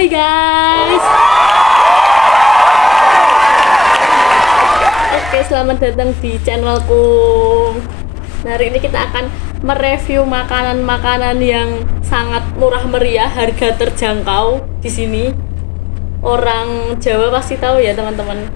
Hai guys. Oke, selamat datang di channelku. Nah, hari ini kita akan mereview makanan-makanan yang sangat murah meriah, harga terjangkau di sini. Orang Jawa pasti tahu ya, teman-teman.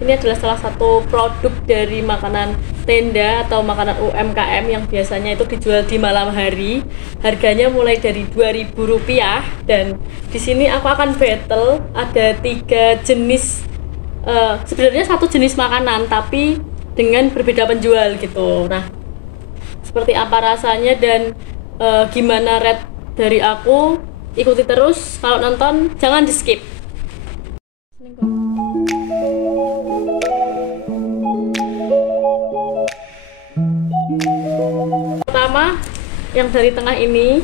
Ini adalah salah satu produk dari makanan tenda atau makanan UMKM yang biasanya itu dijual di malam hari. Harganya mulai dari Rp2.000 dan di sini aku akan battle ada 3 jenis sebenarnya satu jenis makanan tapi dengan berbeda penjual gitu. Nah, seperti apa rasanya dan gimana rate dari aku, ikuti terus. Kalau nonton jangan di skip. Pertama yang dari tengah ini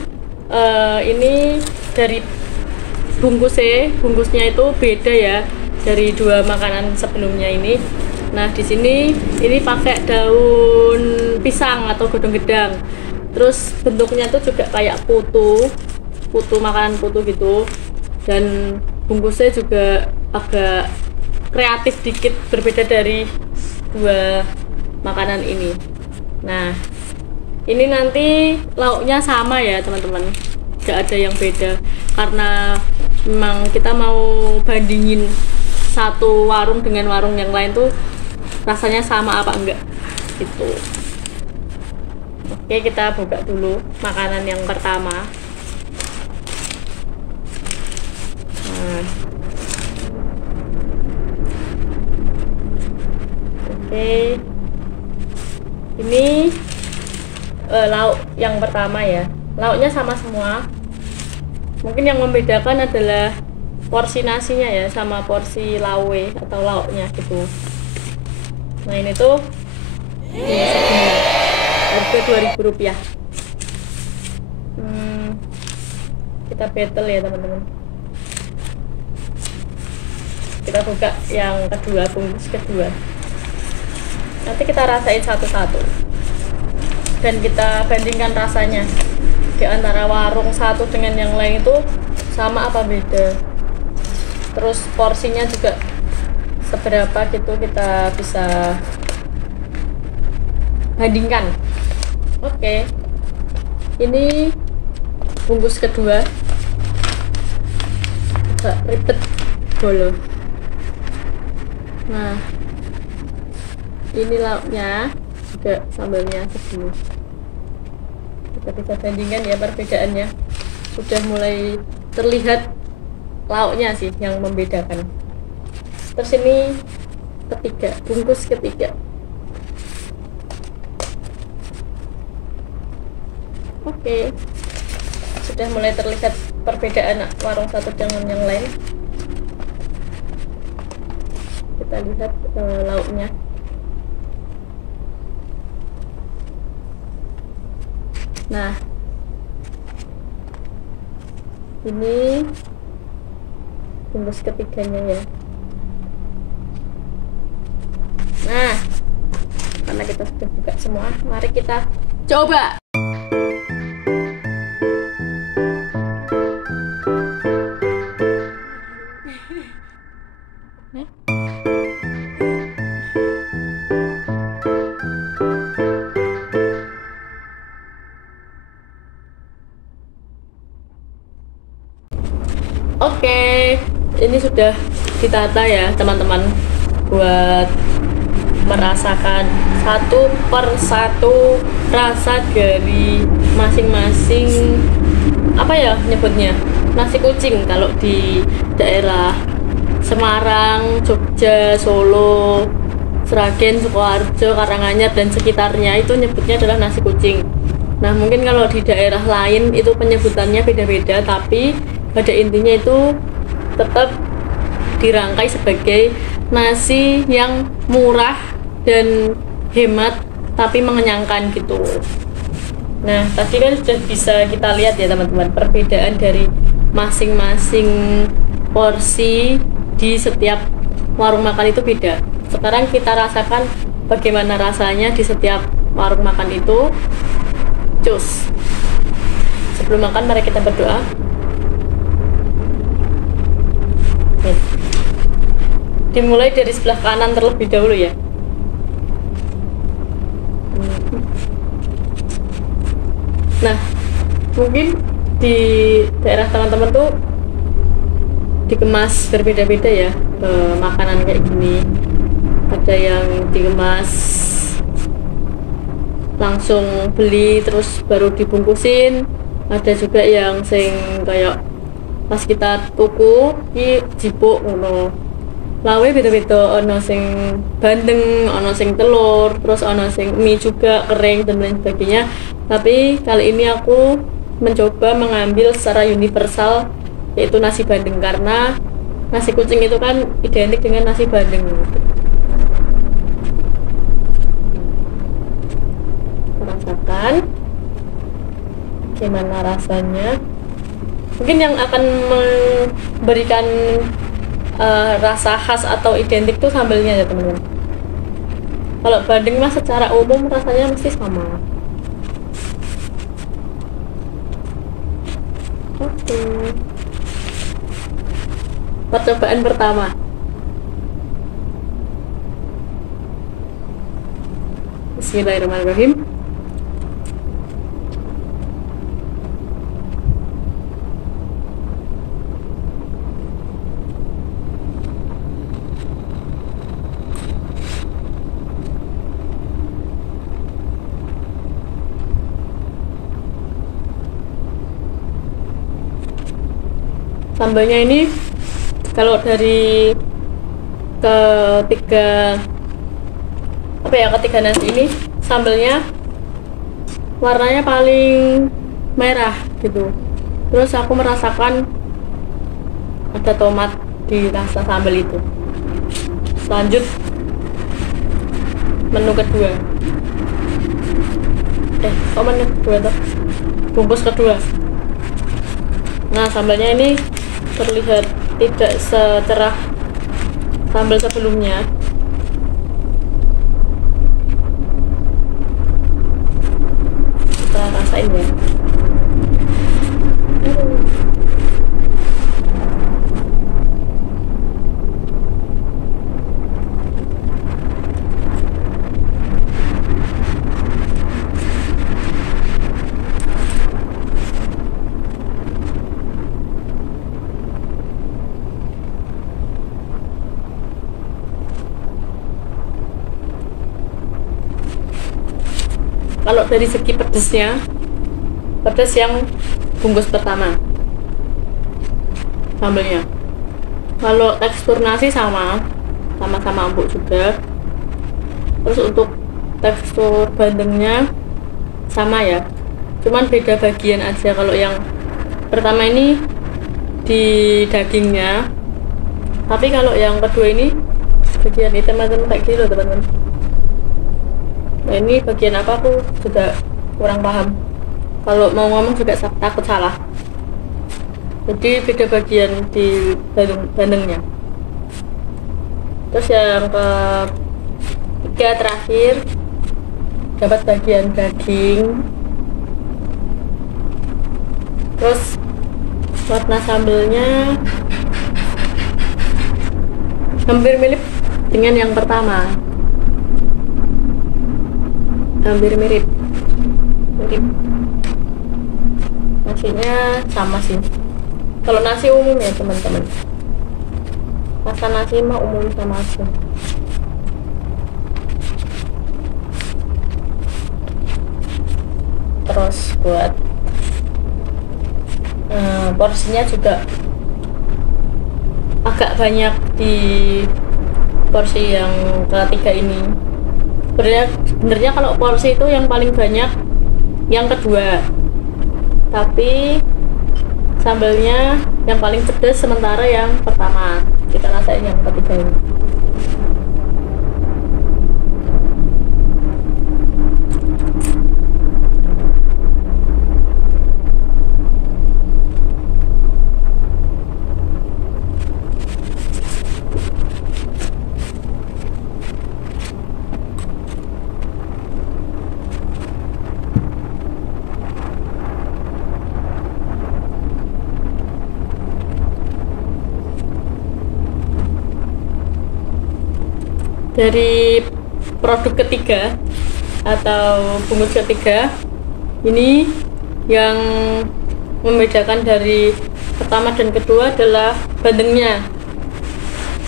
dari bungkusnya itu beda ya dari dua makanan sebelumnya ini. Nah, di sini ini pakai daun pisang atau godong gedang. Terus bentuknya tuh juga kayak putu makanan putu gitu. Dan bungkusnya juga agak kreatif dikit, berbeda dari dua makanan ini. Nah, ini nanti lauknya sama ya teman-teman, gak ada yang beda karena memang kita mau bandingin satu warung dengan warung yang lain tuh rasanya sama apa enggak gitu. Oke, kita buka dulu makanan yang pertama. Nah, oke, ini lauk yang pertama ya. Lauknya sama semua. Mungkin yang membedakan adalah porsi nasinya ya, sama porsi lawe atau lauknya gitu. Nah, ini tuh harga Rp2.000. Kita battle ya teman-teman. Kita buka yang kedua, bungkus kedua. Nanti kita rasain satu-satu dan kita bandingkan rasanya di antara warung satu dengan yang lain itu sama apa beda. Terus porsinya juga seberapa gitu kita bisa bandingkan. Oke, ini bungkus kedua. Agak ribet bolo. Nah, ini lauknya juga, sambalnya segini. Kita bisa bandingkan ya perbedaannya. Sudah mulai terlihat lauknya sih yang membedakan. Terus ini ketiga, bungkus ketiga. Oke, sudah mulai terlihat perbedaan warung satu dengan yang lain. Kita lihat lauknya. Nah, ini bungkus ketiganya ya. Nah, karena kita sudah buka semua, mari kita coba. Oke, ini sudah ditata ya teman-teman buat merasakan satu per satu rasa dari masing-masing apa ya nyebutnya, nasi kucing. Kalau di daerah Semarang, Jogja, Solo, Sragen, Sukoharjo, Karanganyar dan sekitarnya itu nyebutnya adalah nasi kucing. Nah, mungkin kalau di daerah lain itu penyebutannya beda-beda, tapi pada intinya itu tetap dirangkai sebagai nasi yang murah dan hemat tapi mengenyangkan gitu. Nah, tadi kan sudah bisa kita lihat ya teman-teman perbedaan dari masing-masing porsi di setiap warung makan itu beda. Sekarang kita rasakan bagaimana rasanya di setiap warung makan itu. Cus. Sebelum makan mari kita berdoa. Nih. Dimulai dari sebelah kanan terlebih dahulu ya. Nah, mungkin di daerah teman-teman tuh dikemas berbeda-beda ya, makanan kayak gini. Ada yang dikemas langsung beli terus baru dibungkusin, ada juga yang sing kayak pas kita tuku ki jipuk ngono. Lawe beda-beda, ono sing bandeng, ono sing telur, terus ono sing mie juga kering dan lain sebagainya. Tapi kali ini aku mencoba mengambil secara universal, yaitu nasi bandeng, karena nasi kucing itu kan identik dengan nasi bandeng. Rasakan gimana rasanya. Mungkin yang akan memberikan rasa khas atau identik tuh sambelnya ya teman-teman. Kalau bandeng mah secara umum rasanya mesti sama. Oke. Percobaan pertama. Bismillahirrahmanirrahim. Sambalnya ini kalau dari ketiga nasi ini, sambalnya warnanya paling merah gitu. Terus aku merasakan ada tomat di rasa sambal itu. Lanjut menu kedua. Menu kedua tuh, bungkus kedua. Nah, sambalnya ini terlihat tidak secerah sambal sebelumnya. Kita rasain ya. Kalau dari segi pedesnya, pedes yang bungkus pertama sambalnya. Kalau tekstur nasi sama-sama empuk juga. Terus untuk tekstur bandengnya sama ya, cuman beda bagian aja. Kalau yang pertama ini di dagingnya, tapi kalau yang kedua ini bagian ini teman-teman kayak gitu teman-teman. Nah, ini bagian apa aku juga kurang paham. Kalau mau ngomong juga takut salah. Jadi beda bagian di bandengnya. Terus yang ketiga terakhir dapat bagian daging. Terus warna sambelnya hampir mirip dengan yang pertama. Hampir mirip. Nasinya sama sih. Kalau nasi umum ya teman-teman, rasa nasi mah umum sama aja. Terus buat porsinya juga agak banyak di porsi yang ketiga ini. Sebenarnya kalau porsi itu yang paling banyak yang kedua, tapi sambalnya yang paling pedas sementara yang pertama. Kita rasain yang ketiga ini. dari produk ketiga atau bungkus ketiga ini yang membedakan dari pertama dan kedua adalah bandengnya.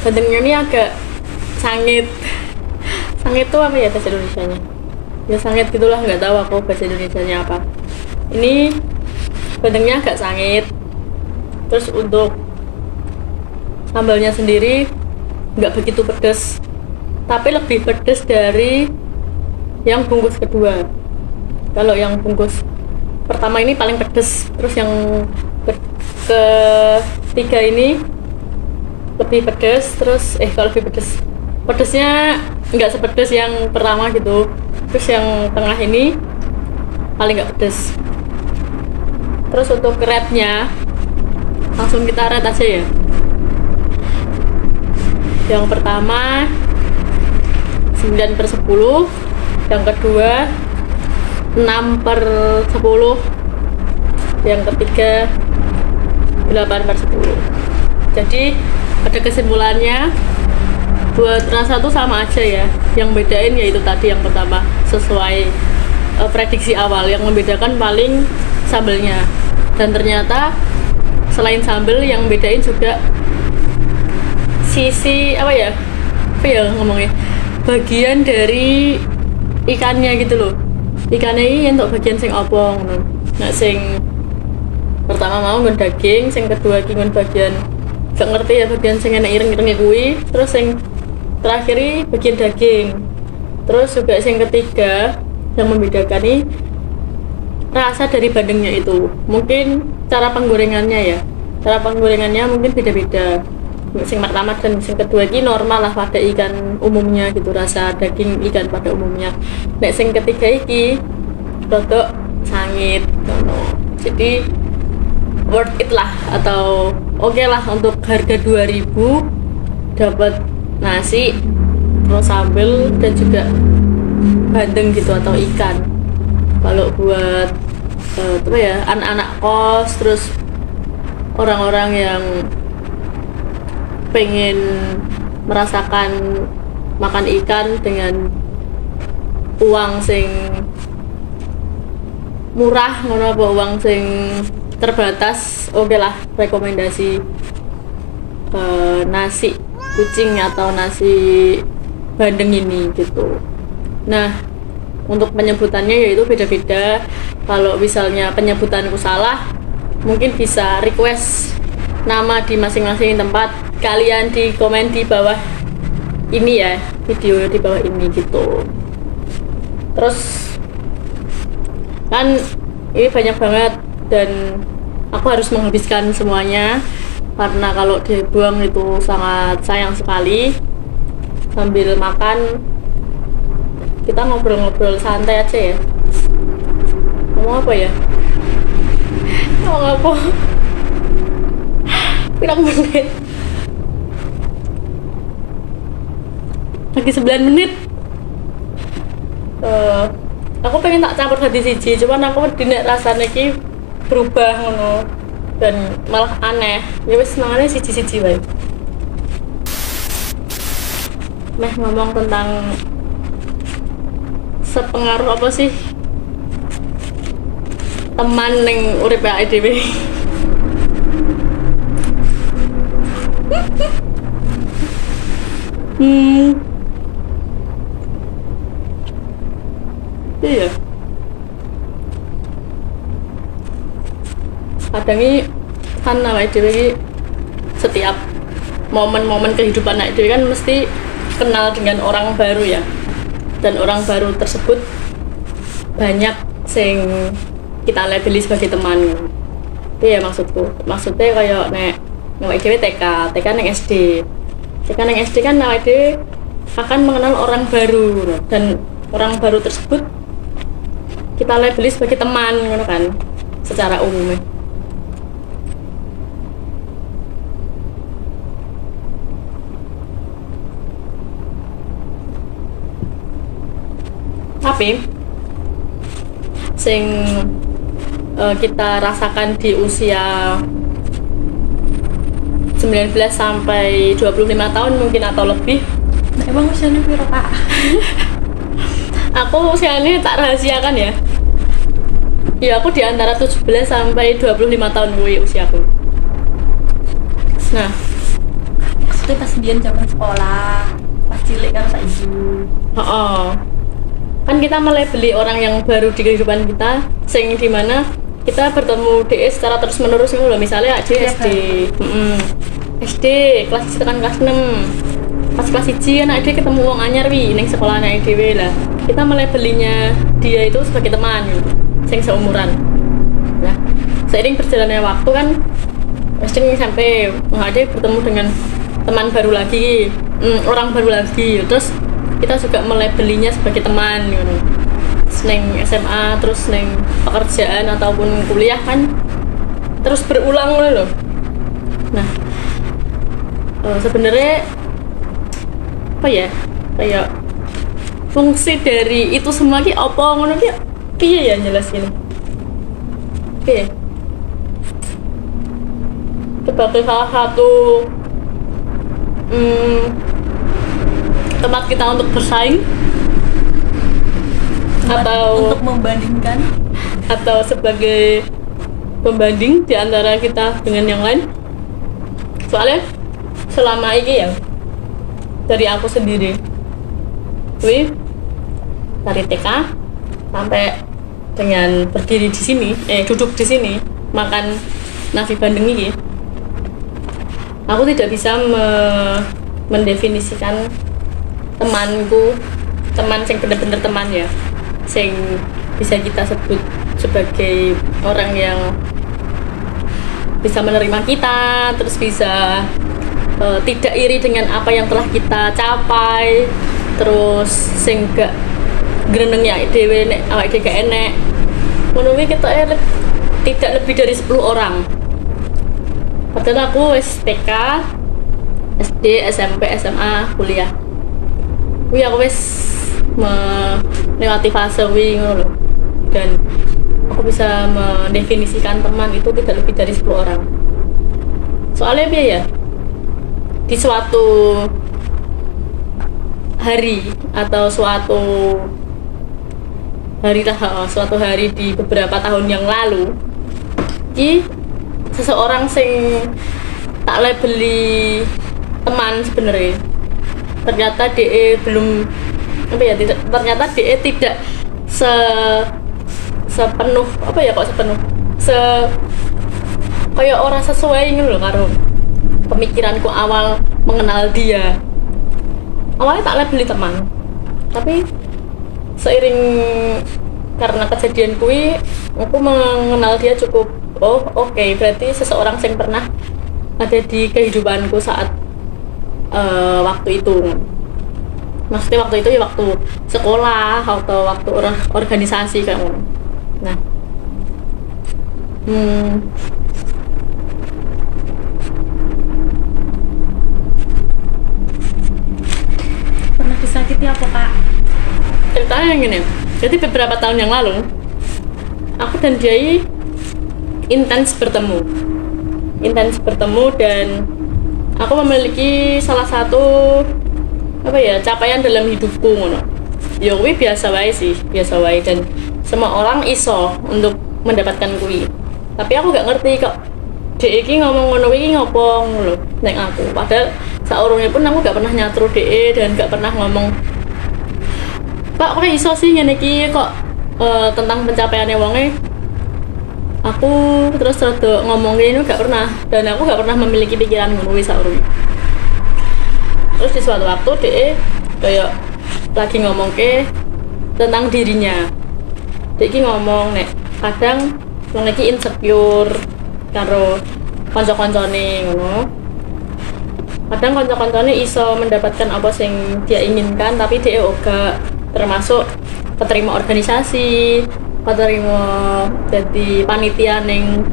Bandengnya ini agak sangit. Sangit itu apa ya bahasa Indonesianya? Ya sangit gitulah, nggak tahu aku bahasa Indonesianya apa. Ini bandengnya agak sangit. Terus untuk sambalnya sendiri nggak begitu pedas, tapi lebih pedas dari yang bungkus kedua. Kalau yang bungkus pertama ini paling pedas, terus yang ketiga ini lebih pedas. Terus kalau lebih pedas, pedasnya nggak sepedas yang pertama gitu. Terus yang tengah ini paling nggak pedas. Terus untuk rate-nya langsung kita rate aja ya. Yang pertama 9/10, yang kedua 6/10, yang ketiga 8/10. Jadi ada kesimpulannya, buat rasa tuh sama aja ya. Yang bedain yaitu tadi yang pertama sesuai prediksi awal, yang membedakan paling sambelnya. Dan ternyata selain sambel yang bedain juga sisi apa ya ngomongnya, bagian dari ikannya gitu loh. Ikannya ini untuk bagian sing opong. Nah sing pertama mau ngon daging, sing kedua ki ngon bagian gak ngerti ya, bagian sing enak ireng-ireng kuwi, terus sing terakhir ini bagian daging. Terus juga yang ketiga yang membedakan ini rasa dari bandengnya itu. Mungkin cara penggorengannya ya, cara penggorengannya mungkin beda-beda. Yang pertama dan yang kedua ini normal lah pada ikan umumnya gitu, rasa daging ikan pada umumnya. Nek yang ketiga ini rodok sangit gitu. Jadi worth it lah, atau oke lah untuk harga 2.000 dapat nasi, terus sambal dan juga bandeng gitu atau ikan. Kalau buat anak-anak kos, terus orang-orang yang pengen merasakan makan ikan dengan uang sing murah, ngono apa uang sing terbatas, oke lah rekomendasi nasi kucing atau nasi bandeng ini gitu. Nah untuk penyebutannya yaitu beda-beda. Kalau misalnya penyebutanku salah, mungkin bisa request nama di masing-masing tempat kalian di komen di bawah ini ya, video di bawah ini gitu. Terus kan ini banyak banget dan aku harus menghabiskan semuanya, karena kalau dibuang itu sangat sayang sekali. Sambil makan kita ngobrol-ngobrol santai aja ya. Ngomong apa ya? Ngomong apa? Pirang menit? Lagi 9 menit. Aku pengen tak campur hati siji, cuman aku dinek rasanya ki berubah ngono dan malah aneh. Ya wis senengane siji-siji wae. Meh ngomong tentang sepengaruh apa sih teman ning urip awake dhewe. Iya. Kadang ini kan awake dhewe setiap momen-momen kehidupan awake dhewe kan mesti kenal dengan orang baru ya. Dan orang baru tersebut banyak sing kita labeli sebagai teman. Itu ya maksudku. Maksudnya kayak nek awake dhewe TK ning SD. TK ning SD kan awake dhewe akan mengenal orang baru, dan orang baru tersebut kita labeli sebagai teman ngono kan secara umumnya. Tapi sing kita rasakan di usia 19 sampai 25 tahun mungkin atau lebih, Nah, emang usianya piro, Kak? Aku usianya tak rahasiakan ya. Ya aku di antara 17 sampai 25 tahun gue usiaku. Nah, Maksudnya pas biyen zaman sekolah, pas cilik kan saiki. kan kita melabeli orang yang baru di kehidupan kita, sing dimana kita bertemu DE secara terus menerus gitu loh. Misalnya dia Tiap SD, SD kelas 1 tekan kelas 6, pas kelas 1 anak dia ketemu wong anyar wi ning sekolah anak dhewe lah. Kita melabelinya dia itu sebagai teman gitu, sing seumuran. Nah, seiring berjalannya waktu kan SD sampai ada bertemu dengan teman baru lagi, orang baru lagi, terus kita juga melabelinya sebagai teman gitu. Neng SMA terus neng pekerjaan ataupun kuliah kan terus berulang loh. Nah, sebenarnya apa ya, kayak fungsi dari itu semua ki apa ngono ki piye ya jelas gini. Oke. Sebagai salah satu tempat kita untuk bersaing atau untuk membandingkan, atau sebagai pembanding di antara kita dengan yang lain. Soalnya selama ini ya dari aku sendiri, dari TK sampai dengan berdiri di sini, duduk di sini makan nasi bandeng ini, aku tidak bisa mendefinisikan temanku, teman sing bener-bener teman ya, sing bisa kita sebut sebagai orang yang bisa menerima kita, terus bisa tidak iri dengan apa yang telah kita capai, terus sing gak greneng ya dhewe nek awake dhewe gak enek. Ngono kita tidak lebih dari 10 orang. Padahal aku wis TK, SD, SMP, SMA, kuliah. Aku wis melewati fase ngono lho. Dan aku bisa mendefinisikan teman itu tidak lebih dari 10 orang. Soalnya ya di suatu hari atau suatu hari di beberapa tahun yang lalu, seseorang sing tak labeli teman sebenarnya, ternyata DE belum ternyata DE tidak sepenuh kayak orang sesuai gitu loh karo pemikiranku awal mengenal dia. Awalnya tak labeli teman, tapi seiring karena kejadian kui, aku mengenal dia cukup oke, berarti seseorang yang pernah ada di kehidupanku saat waktu itu. Maksudnya waktu itu ya waktu sekolah atau waktu organisasi kayak gitu. Nah, pernah disakiti apa, Kak? ceritanya gini, jadi beberapa tahun yang lalu aku dan dia intens bertemu dan aku memiliki salah satu capaian dalam hidupku ngono. Ya kuwi biasa wae dan semua orang iso untuk mendapatkan kuwi. Tapi aku gak ngerti kok DE iki ngomong ngono iki ngopo ngono lho nek aku. Padahal saurunge pun aku gak pernah nyatru DE dan gak pernah ngomong, "Pak, kok iso sih ngene iki kok tentang pencapaiannya wonge." Aku terus ngomong ini gak pernah, dan aku gak pernah memiliki pikiran ngono wis saurunge. Terus di suatu waktu DE kayak lagi ngomong tentang dirinya. DE ngomong nek kadang wong iki insecure karo kanca-kancane ngono. Kadang kanca-kancane iso mendapatkan apa sing dia inginkan, tapi DE ora, termasuk keterima organisasi, keterima jadi panitia ning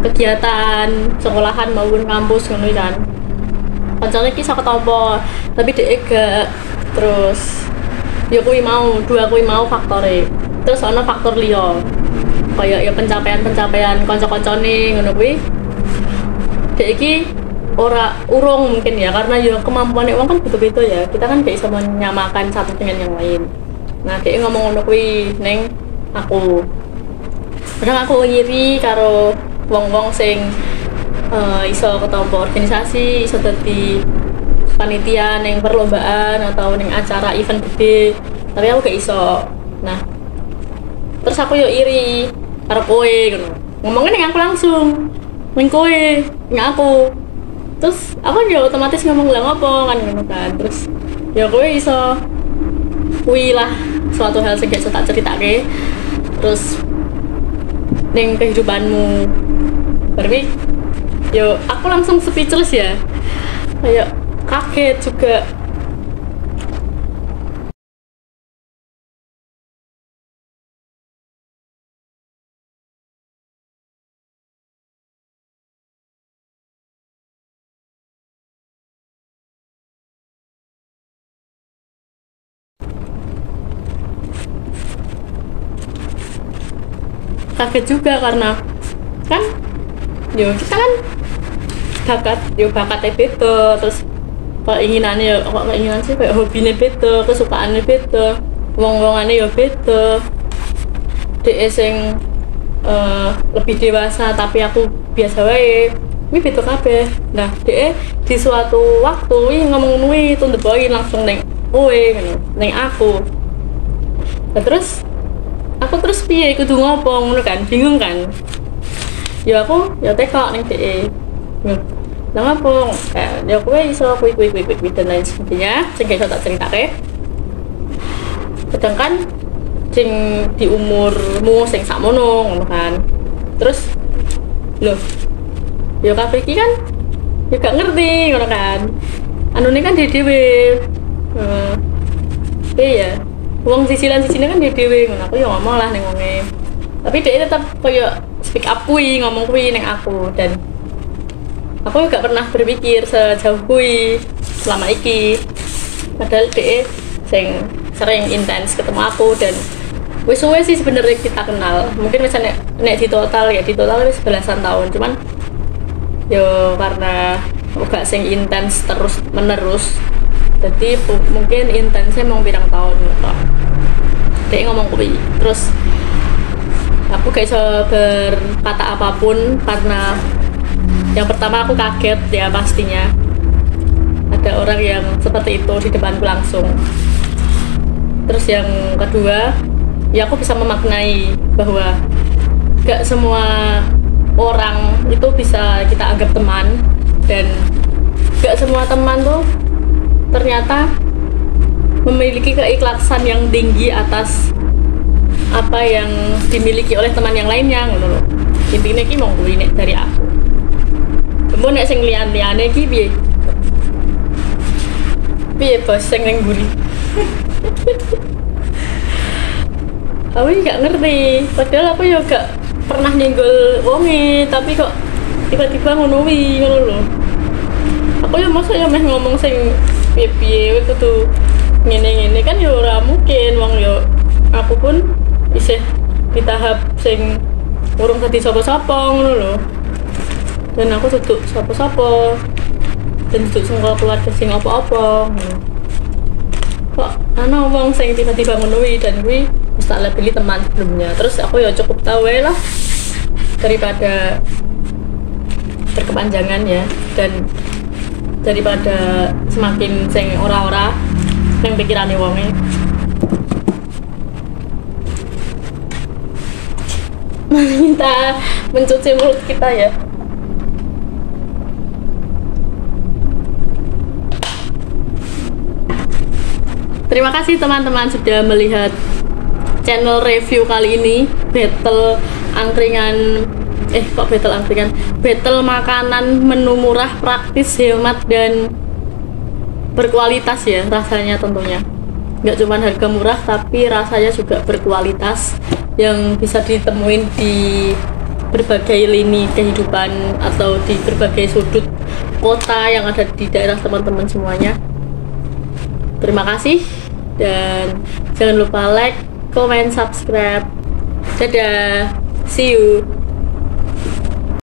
kegiatan sekolahan maupun kampus ngono kan. Kancane iki iso ketompo, tapi DE gak. Terus ya kuwi mau faktore. Terus ana faktor liya. Kayak ya pencapaian-pencapaian kanca-kancane ngono kuwi. DE iki ora urung mungkin ya, karena ya kemampuan orang kan beda-beda ya, kita kan gak bisa menyamakan satu dengan yang lain. Nah dia ngomong ngono kuwi neng aku, kadang aku ngiri karo wong-wong sing iso ketompo organisasi, iso dadi panitia neng perlombaan atau neng acara event gede, tapi aku gak iso. Nah terus aku yo iri karo kowe ngono, ngomongin neng aku langsung, neng kowe neng aku, terus aku yo otomatis ngomong lah ngopo kan ngono kan. Terus ya kowe iso kuwi lah suatu hal sing gak iso tak ceritake terus ning kehidupanmu. Tapi yo aku langsung speechless ya, kayak kaget juga. Kaget juga karena kan yo kita kan bakatnya beda, terus keinginannya ya kok keinginan sih kayak hobinya beda, kesukaannya beda, wong-wongannya ya beda. Dia sing lebih dewasa tapi aku biasa wae, ini beda kabeh. Nah dia di suatu waktu ngomong nuwi to the point langsung neng kowe ngono, neng aku. Nah, terus piye kudu ngopo ngono kan, bingung kan. Ya aku ya tekok ning DE. Lah ngopo? Ya kowe iso kuwi dan lain sebagainya, sing iso tak critake. Sedangkan sing di umurmu sing sakmono ngono kan. Terus lho, ya kabeh iki kan ya gak ngerti ngono kan. Anune kan dhewe. Ya wong sisilan-sisine kan dhewe ngono, aku ya ngomong lah ning wonge. Tapi dia tetap koyo speak up kuwi, ngomong kuwi ning aku, dan aku juga pernah berpikir sejauh kuwi selama iki. Padahal dia sing sering intens ketemu aku dan wis suwe sih sebenarnya kita kenal. Mungkin misalnya nek di total wis belasan tahun, cuman yo karena gak sing intens terus menerus, jadi mungkin intensnya mau pirang tahun gitu. Dia ngomong kuwi terus aku gak bisa berkata apapun karena yang pertama aku kaget ya, pastinya ada orang yang seperti itu di depanku langsung. Terus yang kedua ya aku bisa memaknai bahwa gak semua orang itu bisa kita anggap teman, dan gak semua teman tuh ternyata memiliki keikhlasan yang tinggi atas apa yang dimiliki oleh teman yang lainnya ngono lho. Intine iki mong kuwi nek dari aku. Mbok nek sing liyan-liyane iki piye? Piye bos sing ning mburi? Aku gak ngerti, padahal aku ya gak pernah nyenggol wonge, tapi kok tiba-tiba ngono lho. Aku ya masa ya meh ngomong sing piye-piye kudu ngene-ngene kan ya ora mungkin, wong ya aku pun isih di tahap sing urung dadi sapa-sapa ngono lho. Dan aku duduk sapa-sapa dan duduk saka keluarga sing apa-apa. Kok ana wong sing tiba-tiba ngono dan kuwi wis tak labeli teman sebelumnya. Terus aku ya cukup tahu lah daripada berkepanjangan ya, dan daripada semakin sing ora-ora yang pikirane wonge. Mari kita mencuci mulut kita ya. Terima kasih teman-teman sudah melihat channel review kali ini, battle angkringan battle makanan menu murah, praktis, hemat, dan berkualitas ya rasanya tentunya. Nggak cuma harga murah tapi rasanya juga berkualitas yang bisa ditemuin di berbagai lini kehidupan atau di berbagai sudut kota yang ada di daerah teman-teman semuanya. Terima kasih dan jangan lupa like, comment, subscribe. Dadah, see you.